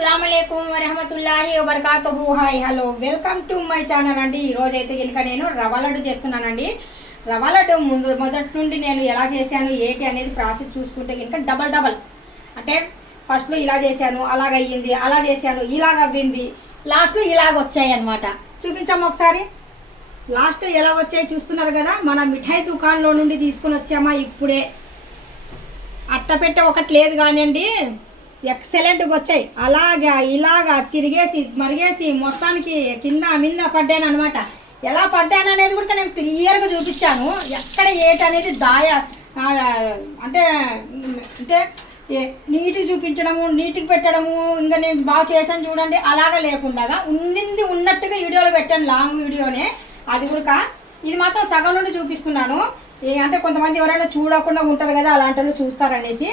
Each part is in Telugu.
అస్సలాముఅలైకుం వరహమతుల్లాహి వబర్కాతుహు. Hi hello. Welcome to my channel అండి. ఈరోజు అయితే కనుక నేను రవ్వ లడ్డు చేస్తున్నానండి. రవ్వ లడ్డు ముందు మొదటి నుండి నేను ఎలా చేశాను ఏంటి అనేది ప్రాసెస్ చూసుకుంటే కనుక డబల్ డబల్. అంటే ఫస్ట్లో ఇలా చేశాను అలాగ అయ్యింది అలా చేశాను ఇలాగ అవ్వింది. లాస్ట్ ఇలాగ వచ్చాయి అనమాట చూపించాము ఒకసారి. లాస్ట్ ఎలా వచ్చాయి చూస్తున్నారు కదా మన మిఠాయి దుకాణంలో నుండి తీసుకుని వచ్చామా ఇప్పుడే. అట్టపెట్ట ఒకటి లేదు కానివ్వండి. ఎక్సలెంట్గా వచ్చాయి. అలాగా ఇలాగా తిరిగేసి మరిగేసి మొత్తానికి కింద మింద పడ్డాను అనమాట ఎలా పడ్డాను అనేది కూడా నేను క్లియర్గా చూపించాను. ఎక్కడ ఏటనేది దాయ అంటే అంటే ఏ- నీట్గా చూపించడము నీట్గా పెట్టడము ఇంకా నేను బాగా చేశాను చూడండి అలాగా లేకుండా ఉన్నింది ఉన్నట్టుగా వీడియోలో పెట్టాను లాంగ్ వీడియోనే. అది కూడా ఇది మాత్రం సగం నుండి చూపిస్తున్నాను. ఏ- అంటే కొంతమంది ఎవరైనా చూడకుండా ఉంటారు కదా అలాంటి వాళ్ళు చూస్తారనేసి.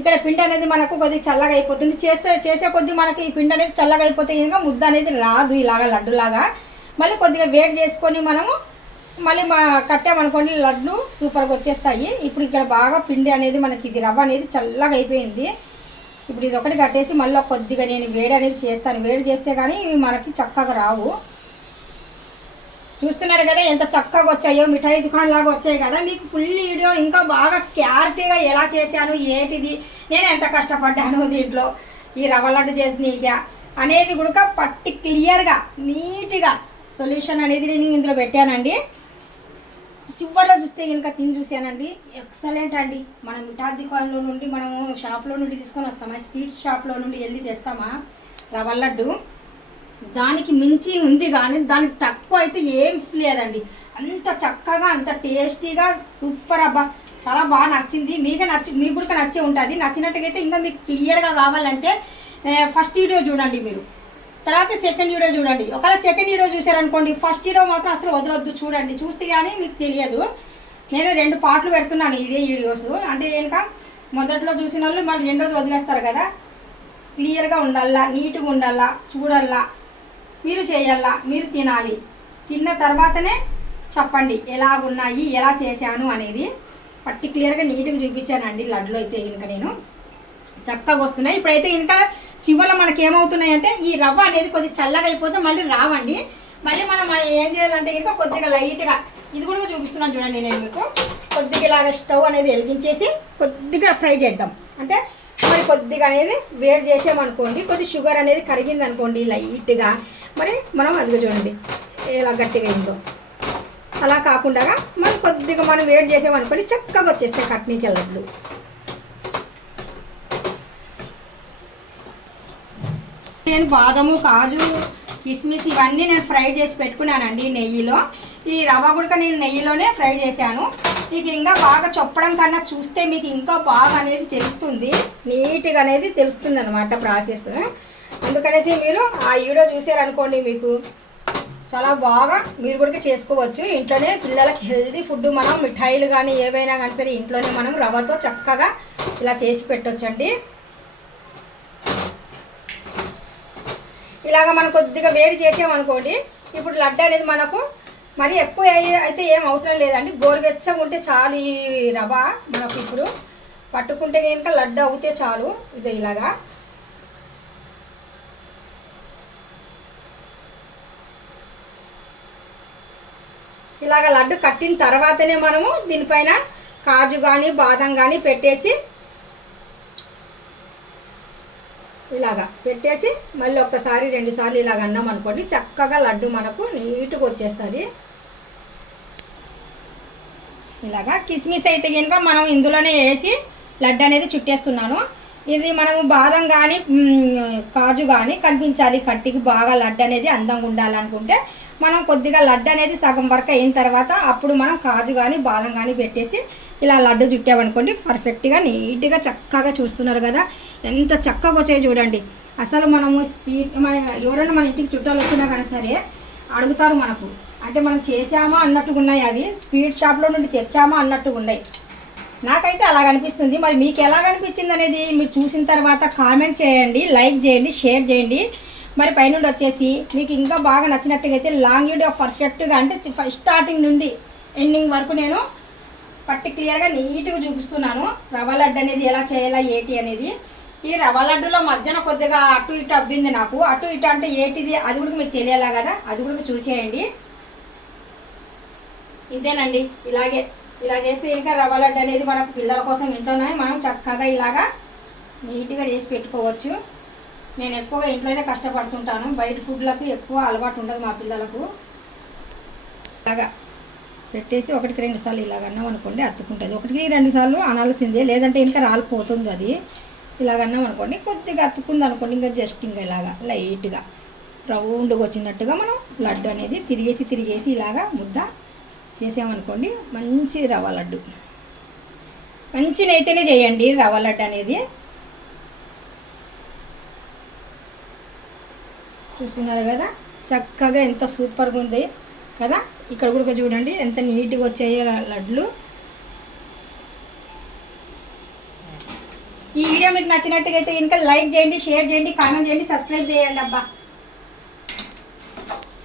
ఇక్కడ పిండి అనేది మనకు కొద్దిగా చల్లగా అయిపోతుంది. చేస్తే చేసే కొద్ది మనకి ఈ పిండి అనేది చల్లగా అయిపోతే ఇంకా ముద్ద అనేది రాదు ఇలాగా లడ్డులాగా. మళ్ళీ కొద్దిగా వేడి చేసుకొని మనము మళ్ళీ మా కట్టామనుకోండి లడ్లు సూపర్గా వచ్చేస్తాయి. ఇప్పుడు ఇక్కడ బాగా పిండి అనేది మనకి ఇది రవ్వ అనేది చల్లగా అయిపోయింది. ఇప్పుడు ఇది ఒకటి కట్టేసి మళ్ళీ కొద్దిగా నేను వేడి అనేది చేస్తాను. వేడి చేస్తే కానీ ఇవి మనకి చక్కగా రావు. చూస్తున్నారు కదా ఎంత చక్కగా వచ్చాయో మిఠాయి దుకాణం లాగా వచ్చాయి కదా. మీకు ఫుల్ వీడియో ఇంకా బాగా క్లారిటీగా ఎలా చేశాను ఏంటిది నేను ఎంత కష్టపడ్డాను దీంట్లో ఈ రవ్వ లడ్డు చేసిన అనేది కూడా పట్టి క్లియర్గా నీట్గా సొల్యూషన్ అనేది నేను ఇందులో పెట్టానండి. చివరిలో చూస్తే కనుక తిని చూశానండి. ఎక్సలెంట్ అండి. మనం మిఠాయి దుకాణంలో నుండి మనము షాప్లో నుండి తీసుకొని వస్తామా? స్వీట్ షాప్లో నుండి వెళ్ళి తెస్తామా? రవ్వ లడ్డు. దానికి మించి ఉంది కానీ దానికి తక్కువ అయితే ఏం లేదండి. అంత చక్కగా అంత టేస్టీగా సూపర్ అబ్బా. చాలా బాగా నచ్చింది. మీకే నచ్చి మీకు కూడా నచ్చే ఉంటుంది. నచ్చినట్టుగా అయితే ఇంకా మీకు క్లియర్గా కావాలంటే ఫస్ట్ వీడియో చూడండి మీరు. తర్వాత సెకండ్ వీడియో చూడండి. ఒకవేళ సెకండ్ వీడియో చూసారనుకోండి ఫస్ట్ వీడియో మాత్రం అసలు వదలొద్దు. చూడండి. చూస్తే కానీ మీకు తెలియదు. నేను రెండు పాటలు పెడుతున్నాను ఇదే వీడియోస్ అంటే ఇంకా మొదట్లో చూసిన వాళ్ళు మళ్ళీ రెండోది వదిలేస్తారు కదా. క్లియర్గా ఉండాలా నీట్గా ఉండాలా చూడాలా. మీరు చేయాలా? మీరు తినాలి. తిన్న తర్వాతనే చెప్పండి ఎలా ఉన్నాయి ఎలా చేశాను అనేది. పర్టికులర్గా నీట్గా చూపించానండి లడ్లు అయితే ఇంకా నేను. చక్కగా వస్తున్నాయి. ఇప్పుడైతే ఇంకా చివరిలో మనకి ఏమవుతున్నాయి అంటే ఈ రవ్వ అనేది కొద్దిగా చల్లగా అయిపోతే మళ్ళీ రావండి. మళ్ళీ మనం ఏం చేయాలంటే ఇంకా కొద్దిగా లైట్గా ఇది కూడా చూపిస్తున్నాను చూడండి నేను మీకు. కొద్దిగా ఇలాగ స్టవ్ అనేది వెలిగించేసి కొద్దిగా ఫ్రై చేద్దాం. అంటే మరి కొద్దిగా అనేది వేడి చేసామనుకోండి కొద్ది షుగర్ అనేది కరిగింది అనుకోండి లైట్గా మరి మనం అదిగా చూడండి ఎలా గట్టిగా అయిందో. అలా కాకుండా మనం కొద్దిగా మనం వేడి చేసామనుకోండి చక్కగా వచ్చేస్తాయి కట్నీకి వెళ్ళట్లు నేను బాదము కాజు కిస్మిస్ ఇవన్నీ నేను ఫ్రై చేసి పెట్టుకున్నానండి నెయ్యిలో. ఈ రవ్వ కూడా నేను నెయ్యిలోనే ఫ్రై చేశాను. మీకు ఇంకా బాగా చొప్పడం కన్నా చూస్తే మీకు ఇంకా బాగా అనేది తెలుస్తుంది. నీట్గా అనేది తెలుస్తుంది అనమాట ప్రాసెస్. అందుకనేసి మీరు ఆ వీడియో చూసారనుకోండి మీకు చాలా బాగా మీరు కూడా చేసుకోవచ్చు. ఇంట్లోనే పిల్లలకి హెల్తీ ఫుడ్ మనం మిఠాయిలు కానీ ఏవైనా కానీ సరే ఇంట్లోనే మనం రవ్వతో చక్కగా ఇలా చేసి పెట్టొచ్చండి. ఇలాగ మనం కొద్దిగా వేడి చేసామనుకోండి ఇప్పుడు లడ్డు అనేది మనకు మరి ఎక్కువ అయితే ఏం అవసరం లేదండి. గోరువెచ్చగా ఉంటే చాలు ఈ రవ్వ మనకు ఇప్పుడు. పట్టుకుంటే కనుక లడ్డు అవుతే చాలు ఇది ఇలాగా. ఇలాగ లడ్డు కట్టిన తర్వాతనే మనము దీనిపైన కాజు కానీ బాదం కానీ పెట్టేసి ఇలాగా పెట్టేసి మళ్ళీ ఒక్కసారి రెండుసార్లు ఇలాగ అన్నాం అనుకోండి చక్కగా లడ్డు మనకు నీట్గా వచ్చేస్తుంది. ఇలాగా కిస్మిస్ అయితే కనుక మనం ఇందులోనే వేసి లడ్డు అనేది చుట్టేస్తున్నాను. ఇది మనము బాదం కానీ కాజు కానీ కనిపించాలి కట్టికి బాగా లడ్డు అనేది అందంగా ఉండాలనుకుంటే మనం కొద్దిగా లడ్డు అనేది సగం వరకు అయిన తర్వాత అప్పుడు మనం కాజు కానీ బాదం కానీ పెట్టేసి ఇలా లడ్డు చుట్టామనుకోండి పర్ఫెక్ట్గా నీట్గా చక్కగా చూస్తున్నారు కదా. ఎంత చక్కగా వచ్చాయి చూడండి. అసలు మనము స్పీడ్ మన ఎవరైనా మన ఇంటికి చుట్టాలు వచ్చినా కానీ సరే అడుగుతారు మనకు. అంటే మనం చేసామా అన్నట్టుగా ఉన్నాయి అవి. స్పీడ్ షాప్లో నుండి తెచ్చామా అన్నట్టుగా ఉన్నాయి. నాకైతే అలా అనిపిస్తుంది. మరి మీకు ఎలా అనిపించింది అనేది మీరు చూసిన తర్వాత కామెంట్ చేయండి లైక్ చేయండి షేర్ చేయండి. మరి పైనుండి వచ్చేసి మీకు ఇంకా బాగా నచ్చినట్టుగా అయితే లాంగ్ వీడియో పర్ఫెక్ట్గా అంటే స్టార్టింగ్ నుండి ఎండింగ్ వరకు నేను పర్టిక్యులర్గా నీట్గా చూపిస్తున్నాను. రవ్వ లడ్డు అనేది ఎలా చేయాలా ఏటి అనేది. ఈ రవ్వ లడ్డులో మధ్యన కొద్దిగా అటు ఇటు అవ్వింది నాకు. అటు ఇటు అంటే ఏంటిది అది కూడా మీకు తెలియాలా కదా? అది కూడా చూసేయండి. ఇదేనండి. ఇలాగే ఇలా చేస్తే ఇంకా రవ్వ లడ్డు అనేది మనకు పిల్లల కోసం ఇంట్లోనే మనం చక్కగా ఇలాగా నీట్గా చేసి పెట్టుకోవచ్చు. నేను ఎక్కువగా ఇంట్లోనే కష్టపడుతుంటాను. బయట ఫుడ్లకు ఎక్కువ అలవాటు ఉండదు మా పిల్లలకు. ఇలాగా పెట్టేసి ఒకటికి రెండు సార్లు ఇలాగ అన్నాం అనుకోండి అత్తుకుంటుంది. ఒకటికి రెండు సార్లు అనాల్సిందే. లేదంటే ఇంకా రాలిపోతుంది అది. ఇలాగ అన్నాం అనుకోండి. కొద్దిగా అత్తుకుంది అనుకోండి. ఇంకా జస్ట్ ఇంకా ఇలాగా లైట్గా రౌండ్గా వచ్చినట్టుగా మనం లడ్డు అనేది తిరిగేసి తిరిగేసి ఇలాగా ముద్ద చేసామనుకోండి మంచి రవ్వ లడ్డు. మంచి నెయ్యితేనే చేయండి రవ్వ లడ్డు అనేది. చూస్తున్నారు కదా? చక్కగా ఎంత సూపర్గా ఉంది కదా? ఇక్కడ కూడా చూడండి ఎంత నీట్గా వచ్చాయో లడ్లు. ఈ వీడియో మీకు నచ్చినట్టుగా అయితే ఇంకా లైక్ చేయండి షేర్ చేయండి కామెంట్ చేయండి సబ్స్క్రైబ్ చేయండి అబ్బా.